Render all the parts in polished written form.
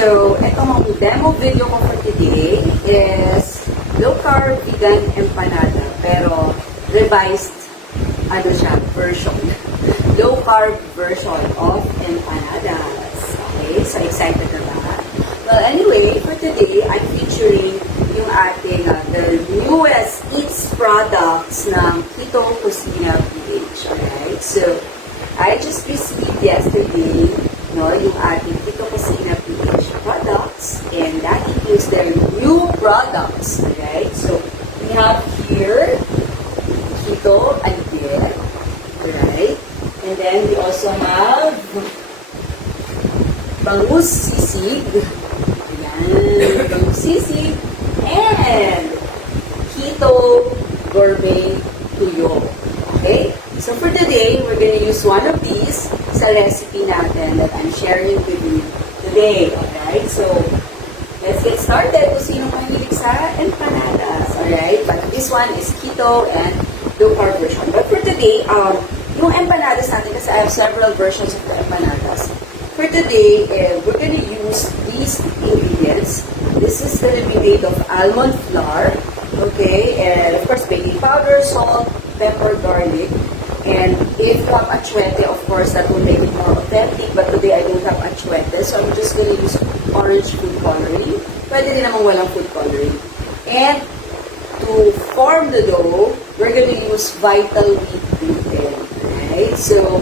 So, itong demo video ko for today is low-carb vegan empanada, pero revised version. Low-carb version of empanadas. Okay, so excited na ba? Well, anyway, for today, I'm featuring yung ating the newest Eats products ng Keto Cucina PH. Alright, so I just received yesterday yung ating Keto Cucina PH products, and that includes their new products. Alright, so we have here Keto Alibet, alright, and then we also have Bangus Sisig, ayan, Bangus Sisig, and Keto Gourmet Tuyo. Okay? So for today, we're going to use one of these sa recipe natin that I'm sharing with you today. Alright? So, let's get started kung sino mahilig sa empanadas. Alright? But this one is keto and low-carb version. But for today, yung empanadas natin, kasi I have several versions of the empanadas. For today, we're going to use these ingredients. This is going to be made of almond flour, okay, and of course baking powder, salt, pepper, garlic, and if you have achuete, of course, that will make it more authentic, but today I don't have achuete, so I'm just going to use orange food coloring. Pwede din namang walang food coloring. And to form the dough, we're going to use Vital Wheat gluten, right? So,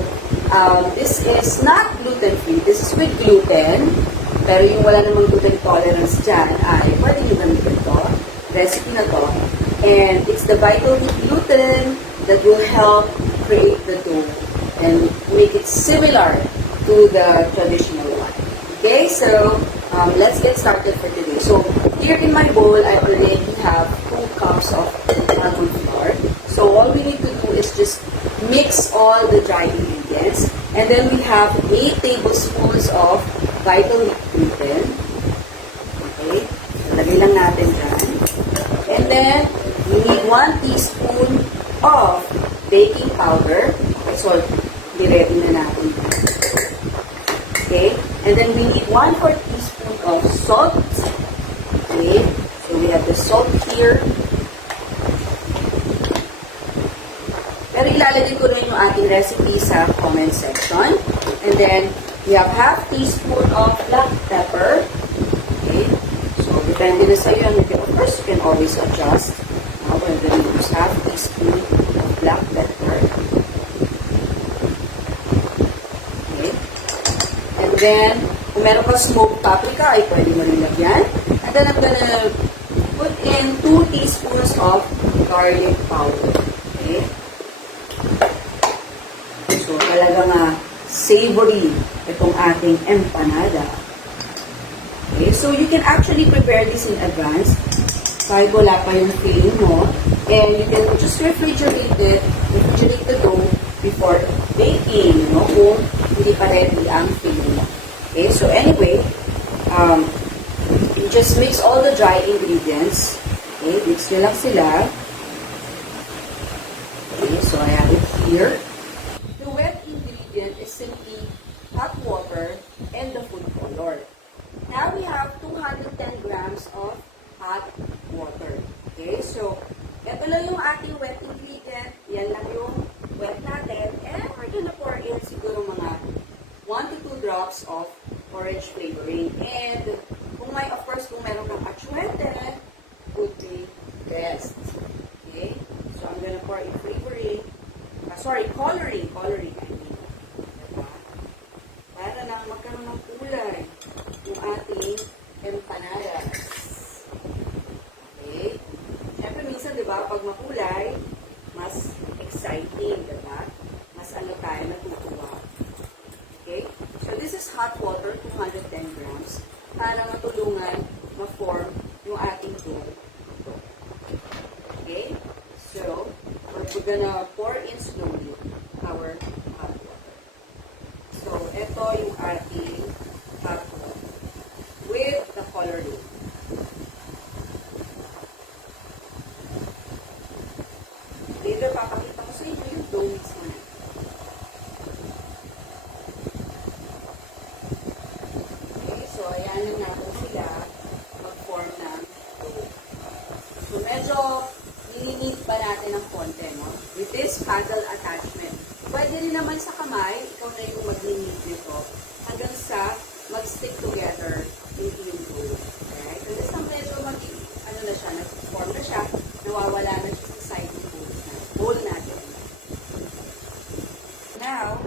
this is not gluten-free. This is with gluten. Pero yung wala namang gluten tolerance dyan, ay pwede nyo gamitin ito. Recipe na to. And it's the Vital Wheat gluten that will help create the dough and make it similar to the traditional one. Okay, so let's get started for today. So here in my bowl, I already have 2 cups of almond flour. So all we need to do is just mix all the dry ingredients. And then we have 8 tablespoons of Vital Wheat gluten. Okay, lagay lang natin dyan. And then, we need 1 teaspoon of baking powder. So, i-ready na natin. Okay, and then we need 1/4 teaspoon of salt. Okay, so we have the salt here. Pero ilalagay ko rin yung ating recipe sa comment section. And then, we have 1/2 teaspoon of black pepper. Okay, so depende na sa iyo. Of course, you can always adjust. Now, we're going to use 1/2 teaspoon of black pepper. Okay, and then, kung meron ka smoked paprika, ay pwede mo rin lagyan. And then, I'm gonna put in 2 teaspoons of garlic powder. Okay, so, talagang savory itong ating empanada. Okay, so you can actually prepare this in advance kahit wala pa yung filling mo, and you can just refrigerate the dough before baking, kung hindi pa ready ang filling mo. Okay, so anyway, you just mix all the dry ingredients. Okay, mix nyo lang sila. Okay, so I have it here. The wet ingredient is simply hot water and the food color. Now we have 210 grams of hot water. Okay, so ito lang yung ating wet ingredient. Yan lang yung wet natin. And we're gonna pour in siguro mga 1 to 2 drops of orange flavoring. And of course, kung meron kang achuete, would be best. Okay, so I'm gonna pour in flavoring. Coloring. I mean. Para lang magkaroon ng kulay yung ating empanadas. Okay? Siyempre, minsan, di ba, pag makulay, mas exciting, di ba? Mas tayo natutuwa. Okay? So, this is hot water, 210 grams, para matulungan ma-form yung ating dough. Okay? So, we're gonna pour in slowly our hot water. So, ito yung ating hot water with the coloring. Later, papakita ko sa inyo yung dough mix mo na. Okay, so ayan yung saddle attachment. Pwede rin naman sa kamay, ikaw na yung mag-knit nito hanggang sa mag-stick together into yung glue. Okay? Kasi sa medyo ano na siya, nag-form na siya, nawawala na siya sa side hole natin. Now,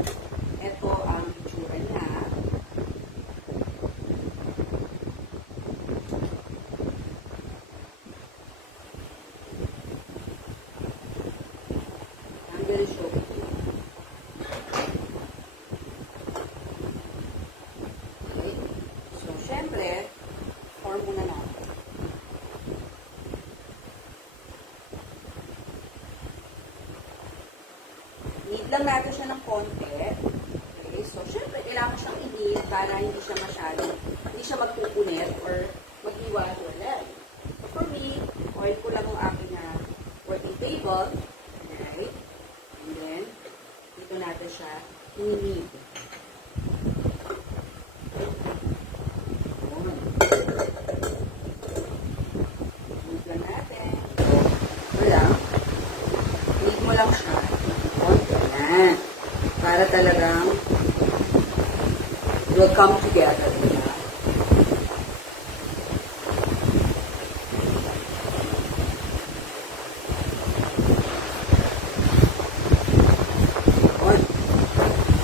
ito ang itsura niya. I'm gonna show you. Okay. So, syempre, form muna natin. Need lang natin siya ng konti. Okay, so syempre, kailangan siyang i-need para hindi siya magpupunit or mag-iwalay. So for me, oil ko lang ang aking working table. Alright. And then, dito natin siya i-need. Need lang natin. Wala. Need mo lang siya. Yan. Para talagang will come together. Diba?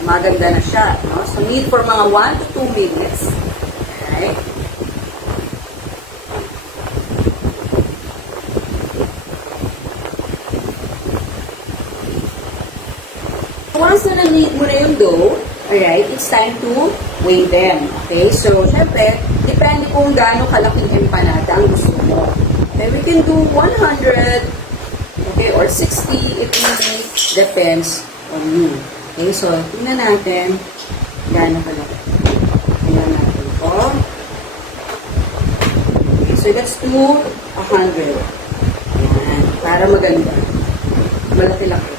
Maganda na siya. No? So, need for mga 1 to 2 minutes. Okay. Once na na-knead mo na yung dough, alright, it's time to weigh them. Okay? So, syempre, depende kung gaano kalaking empanada ang gusto mo. Okay, we can do 100, okay, or 60. It really depends on you. Okay, so, tingnan natin gaano kalaki. Tingnan natin ito. Okay, so let's do 100. Ayan, para maganda. Malaki-laki.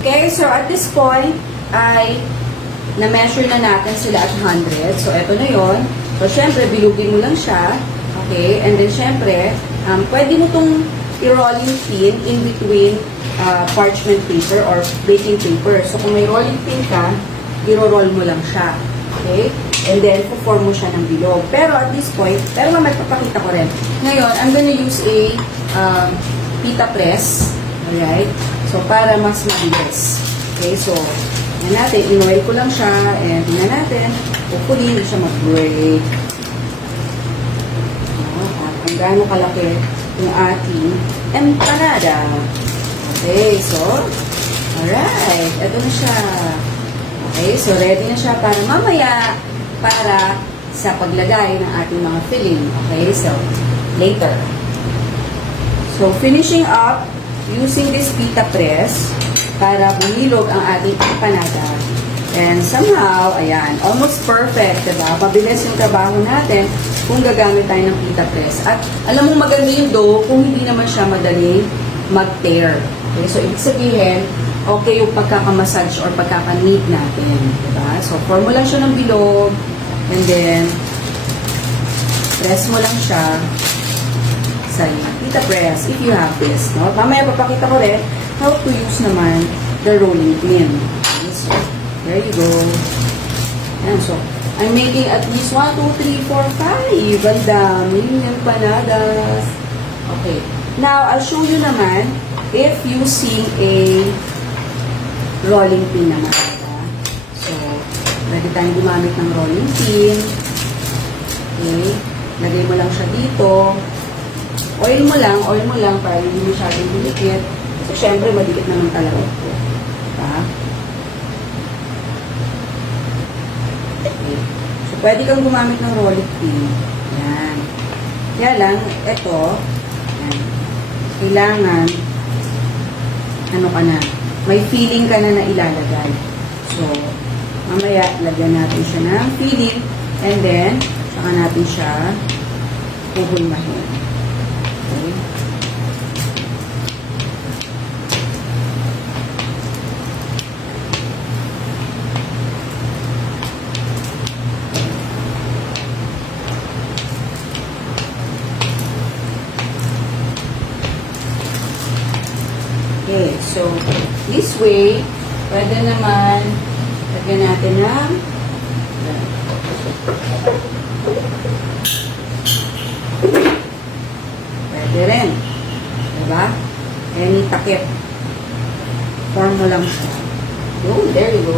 Okay, so at this point, na-measure na natin sila at 100. So, eto na yon. So, syempre, bilugin mo lang siya. Okay, and then syempre, pwede mo itong i-rolling pin in between parchment paper or baking paper. So, kung may rolling pin ka, i-roll mo lang siya. Okay? And then, form mo siya ng bilog. Pero at this point, pero magpapakita ko rin. Ngayon, I'm gonna use a pita press. Alright? So, para mas mabilis. Okay, so, tingnan natin. In-oil ko lang siya. And tingnan natin. Hopefully, hindi siya mag-break. At kung gaano kalaki yung ating empanada. Okay, so, alright. Ito na siya. Okay, so, ready na siya para mamaya para sa paglagay ng ating mga filling. Okay, so, later. So, finishing up using this pita press para bumilog ang ating empanada. And somehow, ayan, almost perfect, diba? Mabilis yung trabaho natin kung gagamit tayo ng pita press. At alam mo maganda yung dough kung hindi naman siya madaling mag-tear. Okay, so ibig sabihin, okay yung pagkakamassage or pagkaka-knead natin. Diba? So, form mo lang siya ng bilog and then press mo lang siya sa pita press if you have this. No? Mamaya papakita ko rin how to use naman the rolling pin. Okay, so, there you go. Ayan, so, I'm making at least 1, 2, 3, 4, 5. Ang daming empanadas. Okay. Now, I'll show you naman if using a rolling pin naman. So, pwede tayong gumamit ng rolling pin. Okay. Lagay mo lang siya dito. Oil mo lang para hindi masyadong dumikit. So, syempre, madikit naman talaga ito. Diba? Okay. So, pwede kang gumamit ng rolling pin. Yan. Kaya lang, ito, yan. Kailangan, ano ka na, may filling ka na ilalagay. So, mamaya, lagyan natin siya ng filling, and then, saka natin siya puhulmahin. Okay. way, pwede naman, lagyan natin ng pwede rin. Diba? Any takip. Form mo lang siya. Oh, there you go.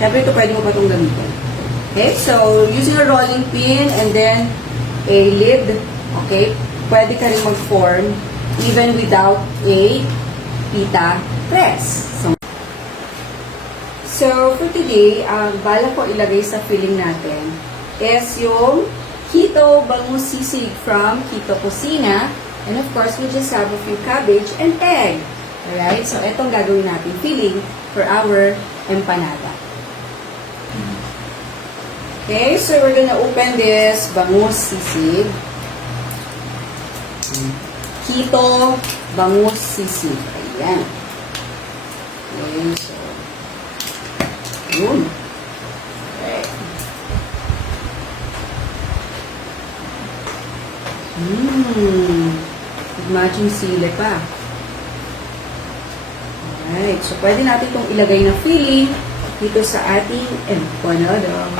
Siyempre, ito pwede mo pa itong gamitin. Okay, so using a rolling pin and then a lid, okay, pwede ka rin mag-form even without a pita press. So for today, ang bala ko ilagay sa filling natin is yung Keto Bangus Sisig from Keto Kusina. And of course, we just have a few cabbage and egg. Alright, so itong gagawin natin filling for our empanada. Okay, so we're gonna open this bangus sisig. Keto bangus sisig. Ayan. Okay, so yun. Okay. Matching sili pa. Alright, so pwede natin itong ilagay na filling dito sa ating empanada.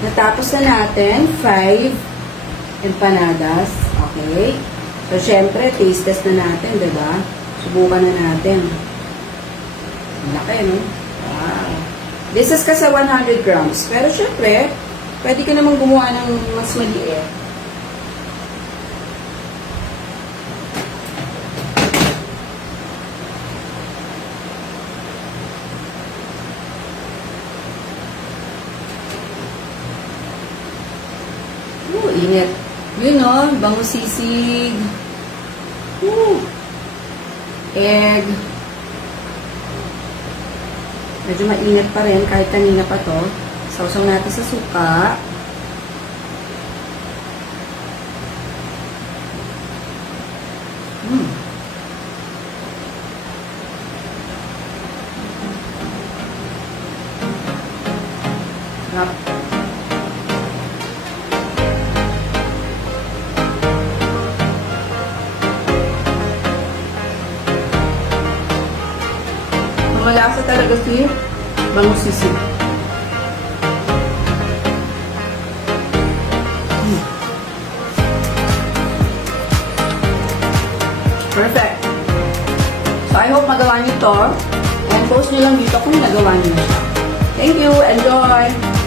Natapos na natin 5 empanadas. Okay? So, syempre, taste test na natin, diba? Subukan na natin. Laki, no? Wow. This is kasi 100 grams. Pero, syempre, pwede ka namang gumawa ng mas maliit. Init. Yun o, bangus sisig. Egg. Medyo mainit pa rin kahit kanina pa to. Sausaw natin sa suka. Sarap. Malasa talaga si bangus sisig. Perfect. So, I hope magawa niyo to. And post niyo lang dito kung nagawa niyo siya. Thank you. Enjoy!